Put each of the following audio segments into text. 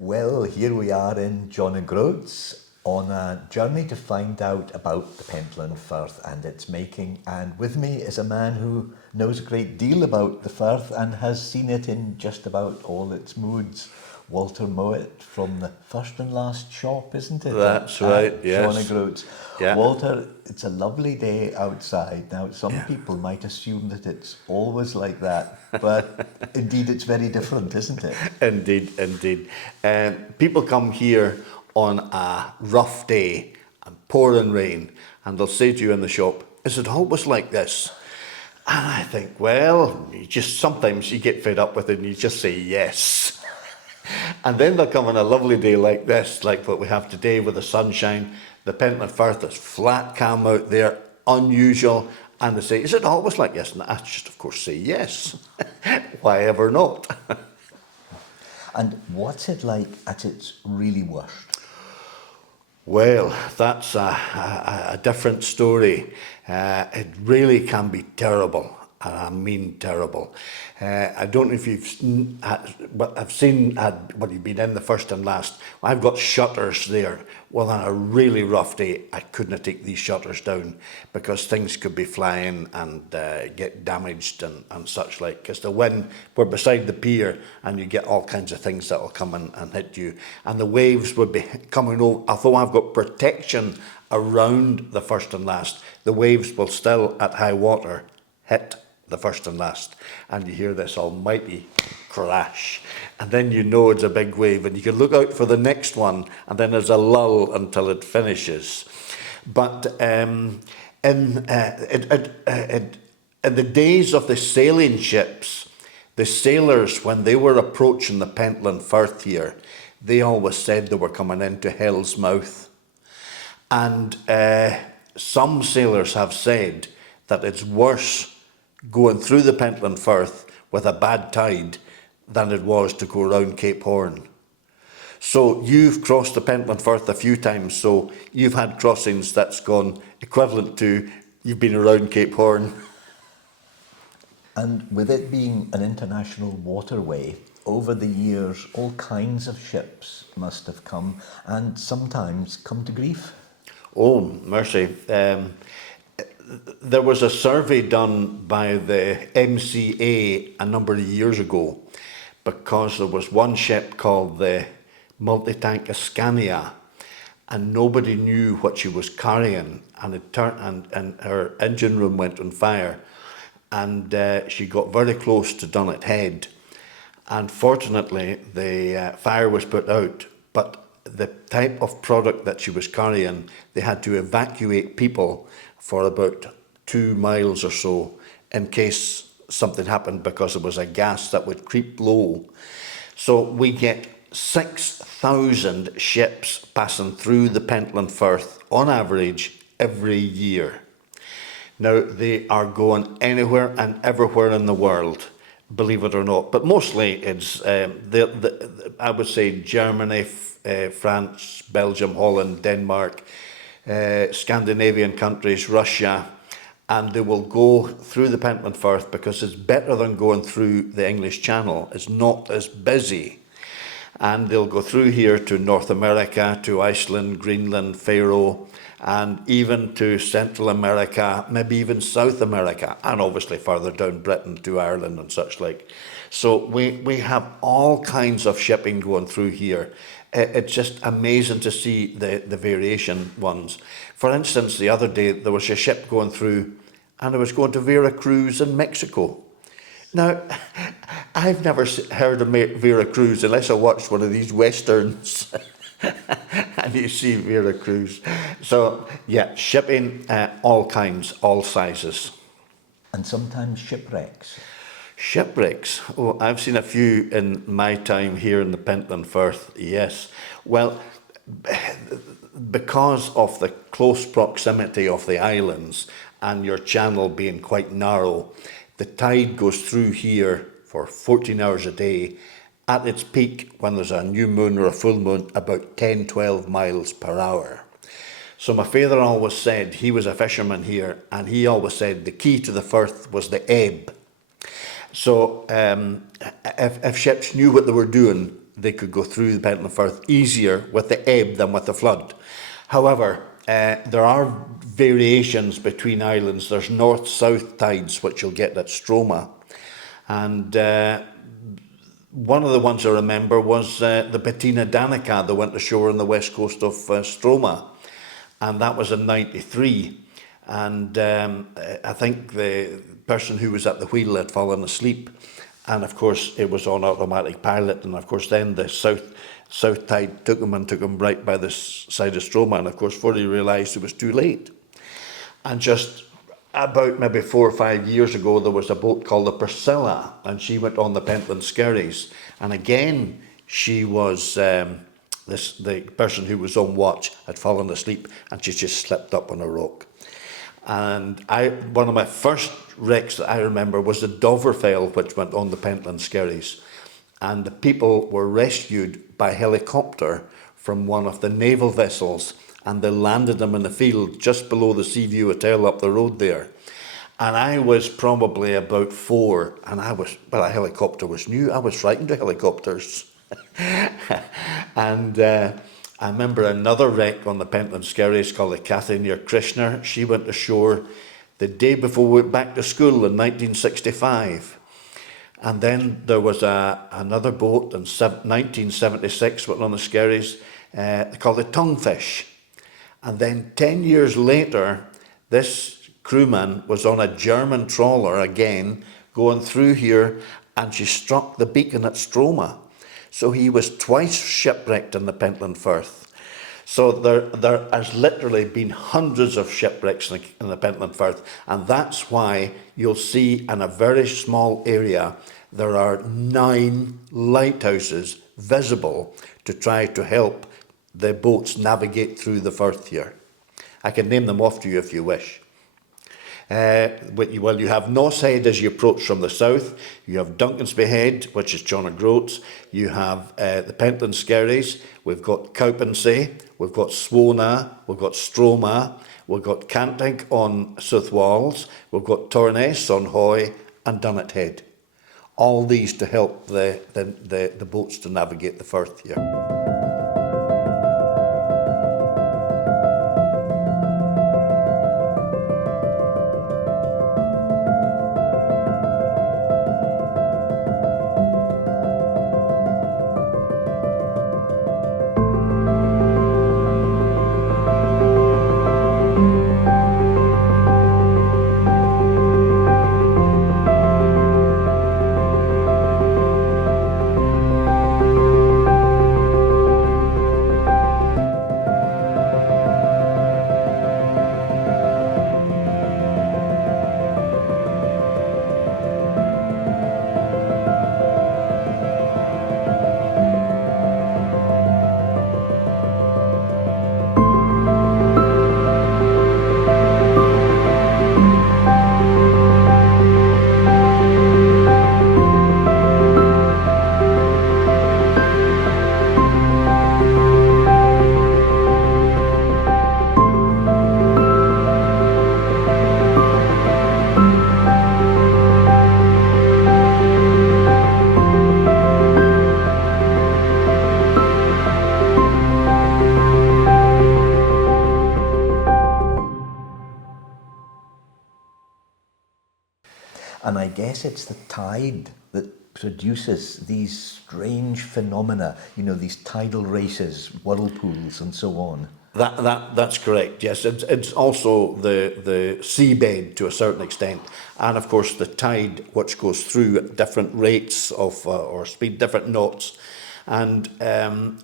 Well, here we are in John O'Groats on a journey to find out about the Pentland Firth and its making. And with me is a man who knows a great deal about the Firth and has seen it in just about all its moods. Walter Mowat from the First and Last Shop, isn't it? That's right, yes. John O'Groats. Yeah. Walter, it's a lovely day outside. Now, some Yeah. people might assume that it's always like that, but indeed it's very different, isn't it? Indeed, indeed. People come here on a rough day and pouring rain, and they'll say to you in the shop, "Is it always like this?" And I think, well, sometimes you get fed up with it and you just say yes. And then they'll come on a lovely day like this, like what we have today with the sunshine. The Pentland Firth is flat, calm out there, unusual. And they say, "Is it always like this?" And I just, of course, say yes. Why ever not? And what's it like at its really worst? Well, that's a different story. It really can be terrible, and I mean terrible. I don't know if I've seen you've been in the First and Last. I've got shutters there. Well, on a really rough day, I couldn't take these shutters down because things could be flying and get damaged and such like. Because the wind, we're beside the pier, and you get all kinds of things that will come in and hit you. And the waves would be coming over. Although I've got protection around the First and Last, the waves will still, at high water, hit the First and Last, and you hear this almighty crash, and then you know it's a big wave, and you can look out for the next one, and then there's a lull until it finishes. But in the days of the sailing ships, the sailors, when they were approaching the Pentland Firth here, they always said they were coming into Hell's Mouth. And some sailors have said that it's worse going through the Pentland Firth with a bad tide than it was to go around Cape Horn. So you've crossed the Pentland Firth a few times, so you've had crossings that's gone equivalent to you've been around Cape Horn. And with it being an international waterway, over the years all kinds of ships must have come and sometimes come to grief. Oh, mercy. There was a survey done by the MCA a number of years ago because there was one ship called the multi-tank Ascania, and nobody knew what she was carrying, and it turned and her engine room went on fire, and she got very close to Dunnet Head, and fortunately the fire was put out, but the type of product that she was carrying, they had to evacuate people for about 2 miles or so in case something happened, because it was a gas that would creep low. So we get 6,000 ships passing through the Pentland Firth on average every year. Now they are going anywhere and everywhere in the world, believe it or not, but mostly it's I would say Germany, France, Belgium, Holland, Denmark, Scandinavian countries, Russia, and they will go through the Pentland Firth because it's better than going through the English Channel. It's not as busy. And they'll go through here to North America, to Iceland, Greenland, Faroe, and even to Central America, maybe even South America, and obviously further down Britain to Ireland and such like. So we have all kinds of shipping going through here. It's just amazing to see the variation ones. For instance, the other day there was a ship going through, and it was going to Veracruz in Mexico. Now, I've never heard of Veracruz unless I watched one of these westerns and you see Veracruz. So yeah, shipping, all kinds, all sizes. And sometimes shipwrecks. Shipwrecks. Oh, I've seen a few in my time here in the Pentland Firth, yes. Well, because of the close proximity of the islands and your channel being quite narrow, the tide goes through here for 14 hours a day. At its peak, when there's a new moon or a full moon, about 10-12 miles per hour. So my father always said, he was a fisherman here, and he always said the key to the Firth was the ebb. So if ships knew what they were doing, they could go through the Pentland Firth easier with the ebb than with the flood. However, there are variations between islands. There's north-south tides, which you'll get at Stroma. And one of the ones I remember was the Bettina Danica that went ashore on the west coast of Stroma. And that was in '93. And I think the person who was at the wheel had fallen asleep. And of course, it was on automatic pilot. And of course, then the south tide took him right by the side of Stroma. And of course, before he realised it was too late. And just about maybe 4 or 5 years ago, there was a boat called the Priscilla, and she went on the Pentland Skerries. And again, she was, the person who was on watch had fallen asleep, and she just slipped up on a rock. And one of my first wrecks that I remember was the Doverfell, which went on the Pentland Skerries. And the people were rescued by helicopter from one of the naval vessels, and they landed them in the field just below the Seaview Hotel up the road there. And I was probably about 4, and a helicopter was new. I was frightened of helicopters. And I remember another wreck on the Pentland Skerries called the Caithness near Krishna. She went ashore the day before we went back to school in 1965. And then there was another boat in 1976 went on the Skerries called the Tonguefish. And then 10 years later, this crewman was on a German trawler again, going through here, and she struck the beacon at Stroma. So he was twice shipwrecked in the Pentland Firth. So there has literally been hundreds of shipwrecks in the Pentland Firth, and that's why you'll see in a very small area there are 9 lighthouses visible to try to help the boats navigate through the Firth here. I can name them off to you if you wish. Well, you have Noss Head as you approach from the south. You have Duncansby Head, which is John O'Groats. You have the Pentland Skerries. We've got Cowpensay. We've got Swona. We've got Stroma. We've got Cantig on South Walls. We've got Torness on Hoy and Dunnet Head. All these to help the boats to navigate the Firth here. And I guess it's the tide that produces these strange phenomena, you know, these tidal races, whirlpools and so on. That's correct, yes. It's also the seabed to a certain extent, and of course the tide which goes through at different rates of or speed, different knots. And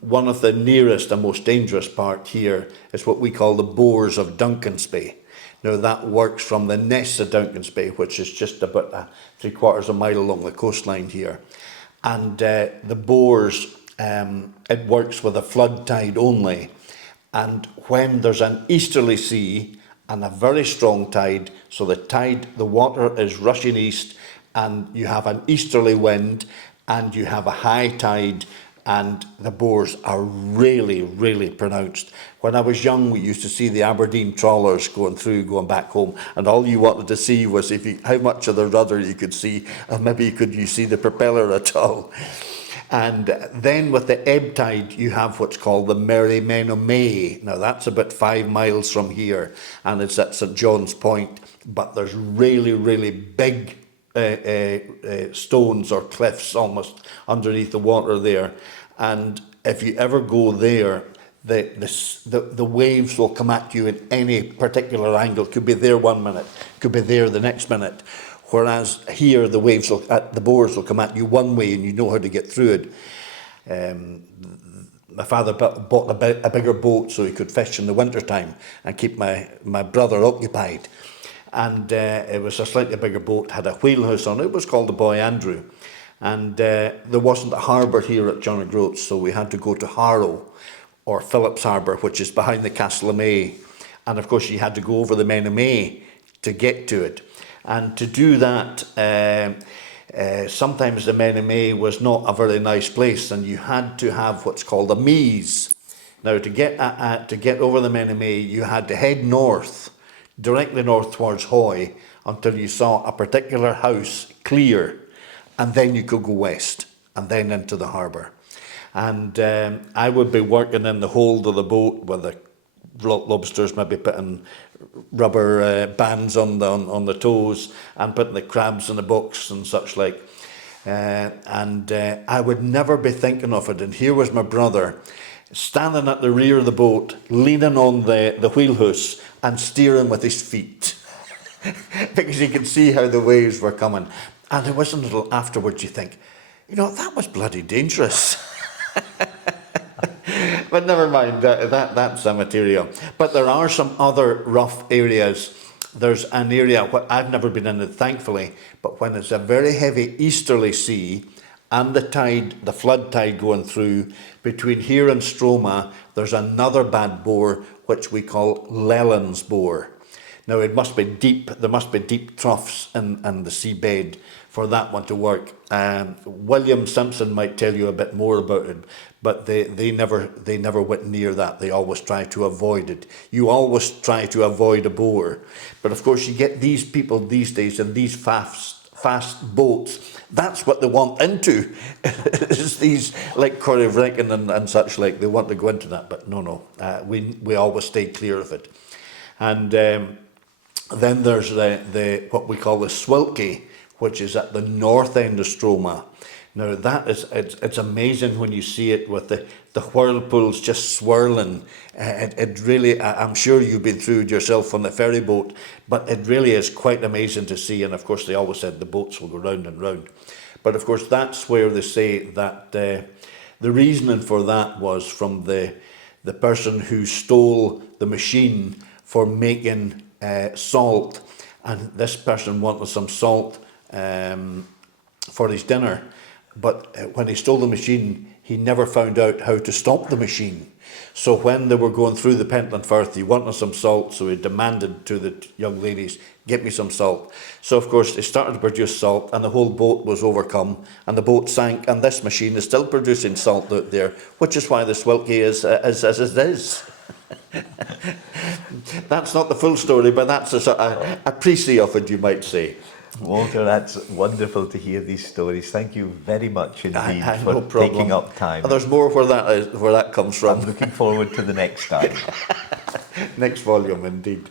one of the nearest and most dangerous part here is what we call the Boars of Duncansby. Now that works from the Ness of Duncansby, which is just about 3/4 of a mile along the coastline here. And the Boars, it works with a flood tide only. And when there's an easterly sea and a very strong tide, so the water is rushing east, and you have an easterly wind, and you have a high tide, and the Boars are really, really pronounced. When I was young, we used to see the Aberdeen trawlers going back home, and all you wanted to see was how much of the rudder you could see, or maybe you see the propeller at all. And then with the ebb tide, you have what's called the Merry Men o' May. Now that's about 5 miles from here, and it's at St John's Point. But there's really, really big stones or cliffs almost underneath the water there. And if you ever go there, the waves will come at you in any particular angle. Could be there 1 minute, could be there the next minute. Whereas here, the waves the boars will come at you one way, and you know how to get through it. My father bought a bigger boat so he could fish in the winter time and keep my brother occupied. And it was a slightly bigger boat, had a wheelhouse on it. It was called the Boy Andrew. And there wasn't a harbour here at John O'Groats, so we had to go to Harrow, or Phillips Harbour, which is behind the Castle of May. And of course, you had to go over the Men of May to get to it. And to do that, sometimes the Men of May was not a very nice place, and you had to have what's called a meeze. Now, to get over the Men of May, you had to head north, directly north towards Hoy, until you saw a particular house clear, and then you could go west, and then into the harbour. And I would be working in the hold of the boat with the lobsters, maybe putting rubber bands on the toes and putting the crabs in the box and such like. And I would never be thinking of it. And here was my brother standing at the rear of the boat, leaning on the wheelhouse and steering with his feet because he could see how the waves were coming. And there wasn't until afterwards you think, you know, that was bloody dangerous. But never mind, that's immaterial. But there are some other rough areas. There's an area, I've never been in it thankfully, but when it's a very heavy easterly sea and the flood tide going through, between here and Stroma, there's another bad bore which we call Lelland's bore. Now it must be deep, there must be deep troughs in the seabed for that one to work. William Simpson might tell you a bit more about it, but they never went near that. They always try to avoid it. You always try to avoid a bore. But of course you get these people these days in these fast boats. That's what they want into. It's these like Corryvreckan and such like. They want to go into that, but no. We always stay clear of it. And then there's the what we call the Swilkie, which is at the north end of Stroma. Now that is, it's amazing when you see it with the whirlpools just swirling. It really, I'm sure you've been through it yourself on the ferry boat, but it really is quite amazing to see. And of course they always said the boats will go round and round. But of course that's where they say that the reasoning for that was from the person who stole the machine for making salt, and this person wanted some salt for his dinner, but when he stole the machine he never found out how to stop the machine. So when they were going through the Pentland Firth, he wanted some salt, so he demanded to the young ladies, get me some salt. So of course they started to produce salt, and the whole boat was overcome, and the boat sank, and this machine is still producing salt out there, which is why the Swilkie is as it is. That's not the full story, but that's a précis of it, you might say. Walter, that's wonderful to hear these stories. Thank you very much indeed for no problem. taking up time. There's more where that comes from. I'm looking forward to the next time. Next volume, indeed.